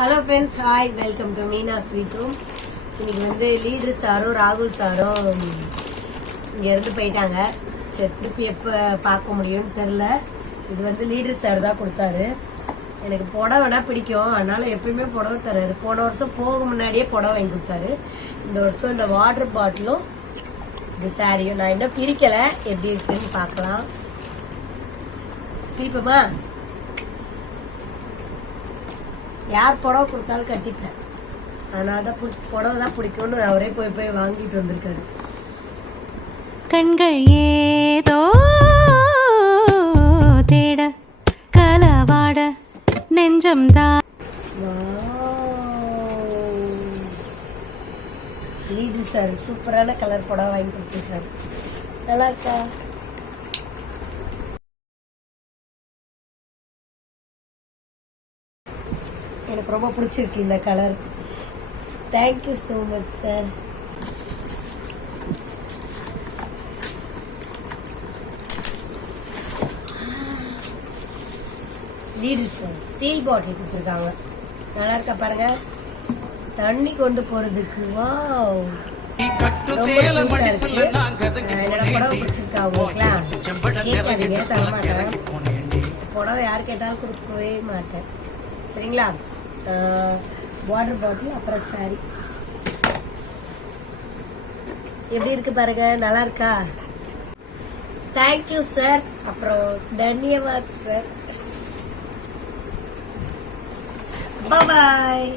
Hello friends, hi, welcome to Meena sweet room. இன்னைக்கு leader சாரும் ராகுல் சாரும் இங்கேருந்து போயிட்டாங்க. சரி, திருப்பி எப்போ பார்க்க முடியும்னு தெரில. இது லீடர் சார் தான் கொடுத்தாரு. எனக்கு புடவைனா பிடிக்கும், அதனால எப்பயுமே புடவை தர்றாரு. போன வருஷம் போக முன்னாடியே புடவை வாங்கி கொடுத்தாரு. இந்த வருஷம் இந்த வாட்டர் பாட்டிலும் இந்த சாரியும் நான் இன்னும் பிரிக்கலை. எப்படி இருக்குன்னு பார்க்கலாம். பிரிப்போமா? யார் புடவை கொடுத்தாலும் கட்டிப்பேன். அதனால தான் புடவை தான் பிடிக்கும்னு அவரே போய் வாங்கிட்டு வந்திருக்காரு. கண்கள் ஏதோ தேட கலவாட நெஞ்சம் தான். லீடர் சார் சூப்பரான கலர் புடவை வாங்கி கொடுத்துருக்காரு. நல்லா இருக்கா? எனக்கு ரொம்ப பிடிச்சிருக்கு இந்த colour. Thank you so much sir. Leader sir steel பாட்டில் கொடுத்துருக்காங்க. நல்லா இருக்கா பாருங்க, தண்ணி கொண்டு போறதுக்கு. வாவ், புடவை பிடிச்சிருக்கா உங்களுக்குலாம்? கேட்காதீங்க, தரமாட்டேன். புடவை யார் கேட்டாலும் கொடுக்கவே மாட்டேன், சரிங்களா? வாட்டர் பாட்டில், அப்புறம் சாரி. எப்படி இருக்கு பாருங்க, நல்லா இருக்கா? Thank you sir. அப்புறம் தன்யவாத் சார். பாய்.